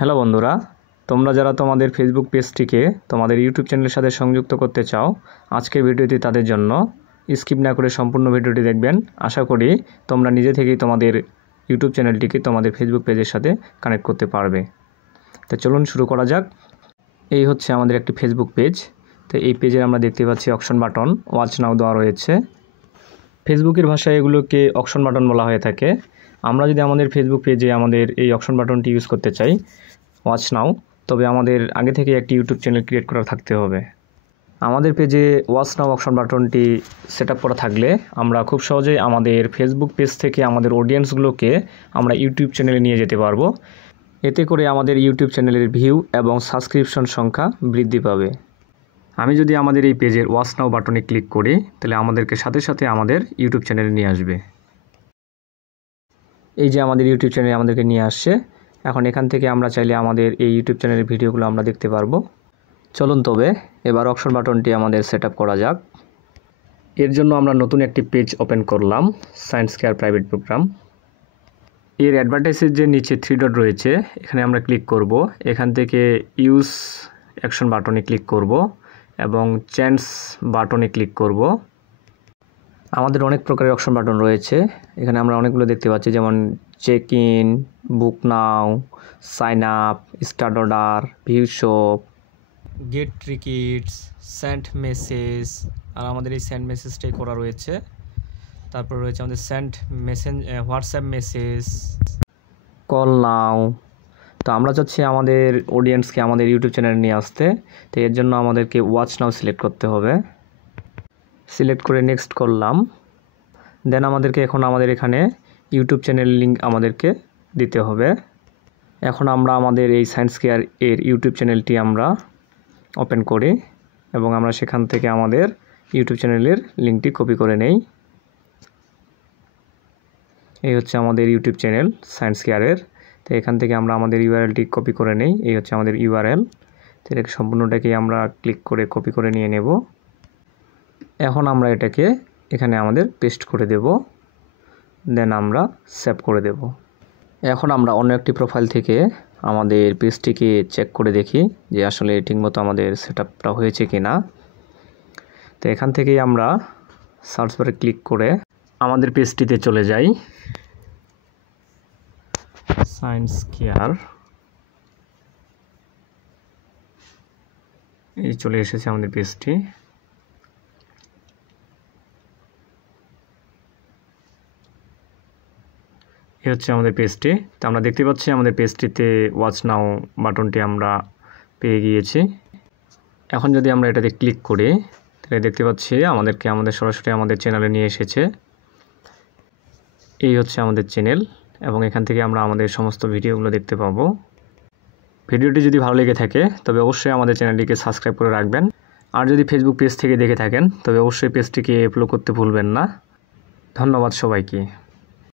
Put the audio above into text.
Hello বন্ধুরা, তোমরা যারা তোমাদের ফেসবুক পেজটিকে তোমাদের ইউটিউব চ্যানেলের সাথে সংযুক্ত করতে চাও, আজকের ভিডিওটি তাদের জন্য। স্কিপ না করে সম্পূর্ণ ভিডিওটি দেখবেন। আশা করি তোমরা নিজে থেকেই তোমাদের ইউটিউব চ্যানেলটিকে তোমাদের ফেসবুক পেজের সাথে কানেক্ট করতে পারবে। তো চলুন শুরু করা যাক। এই হচ্ছে আমাদের একটি ফেসবুক পেজ। তো এই পেজে আমরা দেখতে পাচ্ছি অপশন বাটন, ওয়াচ নাও দেওয়া রয়েছে। ফেসবুকের ভাষায় এগুলোকে অপশন বাটন বলা হয়ে থাকে। আমরা যদি আমাদের ফেসবুক পেজে আমাদের এই অপশন বাটনটি ইউজ করতে চাই, ওয়াচ নাও, তবে আমাদের আগে থেকে একটি ইউটিউব চ্যানেল ক্রিয়েট করা থাকতে হবে। আমাদের পেজে ওয়াচ নাও অপশন বাটনটি সেট আপ করা থাকলে আমরা খুব সহজেই আমাদের ফেসবুক পেজ থেকে আমাদের অডিয়েন্সগুলোকে আমরা ইউটিউব চ্যানেলে নিয়ে যেতে পারবো। এতে করে আমাদের ইউটিউব চ্যানেলের ভিউ এবং সাবস্ক্রিপশন সংখ্যা বৃদ্ধি পাবে। আমি যদি আমাদের এই পেজের ওয়াচ নাও বাটনে ক্লিক করি, তাহলে আমাদেরকে সাথে সাথে আমাদের ইউটিউব চ্যানেলে নিয়ে আসবে। এই যে আমাদের ইউটিউব চ্যানেলে আমাদেরকে নিয়ে আসছে। এখন এখান থেকে আমরা চাইলে আমাদের এই ইউটিউব চ্যানেলের ভিডিওগুলো আমরা দেখতে পারবো। চলুন তবে এবার অপশন বাটনটি আমাদের সেট আপ করা যাক। এর জন্য আমরা নতুন একটি পেজ ওপেন করলাম, সায়েন্স কেয়ার প্রাইভেট প্রোগ্রাম। এর অ্যাডভার্টাইজের যে নিচে 3 ডট রয়েছে, এখানে আমরা ক্লিক করব। এখান থেকে ইউজ অ্যাকশন বাটনে ক্লিক করব এবং চেঞ্জ বাটনে ক্লিক করব। আমাদের অনেক প্রকারের অপশন বাটন রয়েছে। এখানে আমরা অনেকগুলো দেখতে পাচ্ছি, যেমন check in, book now, sign up, start order, view shop, get tickets, send message. আর আমাদের এই সেন্ড মেসেজটাই করা রয়েছে। তারপর রয়েছে আমাদের send WhatsApp message, call now. তো আমরা চাচ্ছি আমাদের অডিয়েন্সকে আমাদের ইউটিউব চ্যানেলে নিয়ে আসতে। তো এর জন্য আমাদেরকে ওয়াচ নাও সিলেক্ট করতে হবে। সিলেক্ট করে নেক্সট করলাম। দেন আমাদেরকে এখন আমাদের এখানে ইউটিউব চ্যানেল লিঙ্ক আমাদেরকে দিতে হবে। এখন আমরা আমাদের এই সায়েন্স কেয়ার এর ইউটিউব চ্যানেলটি আমরা ওপেন করি এবং আমরা সেখান থেকে আমাদের ইউটিউব চ্যানেলের লিঙ্কটি কপি করে নেই। এই হচ্ছে আমাদের ইউটিউব চ্যানেল সায়েন্স কেয়ারের। তো এখান থেকে আমরা আমাদের ইউআরএলটি কপি করে নেই। এই হচ্ছে আমাদের ইউআরএল। তো এটাকে সম্পূর্ণটাকে আমরা ক্লিক করে কপি করে নিয়ে নেব। এখন আমরা এটাকে এখানে আমাদের পেস্ট করে দেব। দেন আমরা সেভ করে দেব। এখন আমরা অন্য একটি প্রোফাইল থেকে আমাদের পেজটিকে চেক করে দেখি যে আসলে ঠিকমতো আমাদের সেটআপটা হয়েছে কিনা। তো এখান থেকেই আমরা সার্চ বারে ক্লিক করে আমাদের পেজটিতে চলে যাই, সায়েন্স কেয়ার। এই চলে এসেছে আমাদের পেজটি। এই হচ্ছে আমাদের পেজটি। তো আমরা দেখতে পাচ্ছি আমাদের পেজটিতে ওয়াচ নাও বাটনটি আমরা পেয়ে গিয়েছি। এখন যদি আমরা এটাতে ক্লিক করি, তাহলে দেখতে পাচ্ছি আমাদেরকে সরাসরি আমাদের চ্যানেলে নিয়ে এসেছে। এই হচ্ছে আমাদের চ্যানেল এবং এখান থেকে আমরা আমাদের সমস্ত ভিডিওগুলো দেখতে পাবো। ভিডিওটি যদি ভালো লেগে থাকে তবে অবশ্যই আমাদের চ্যানেলটিকে সাবস্ক্রাইব করে রাখবেন। আর যদি ফেসবুক পেজ থেকে দেখে থাকেন তবে অবশ্যই পেজটিকে ফলো করতে ভুলবেন না। ধন্যবাদ সবাইকে।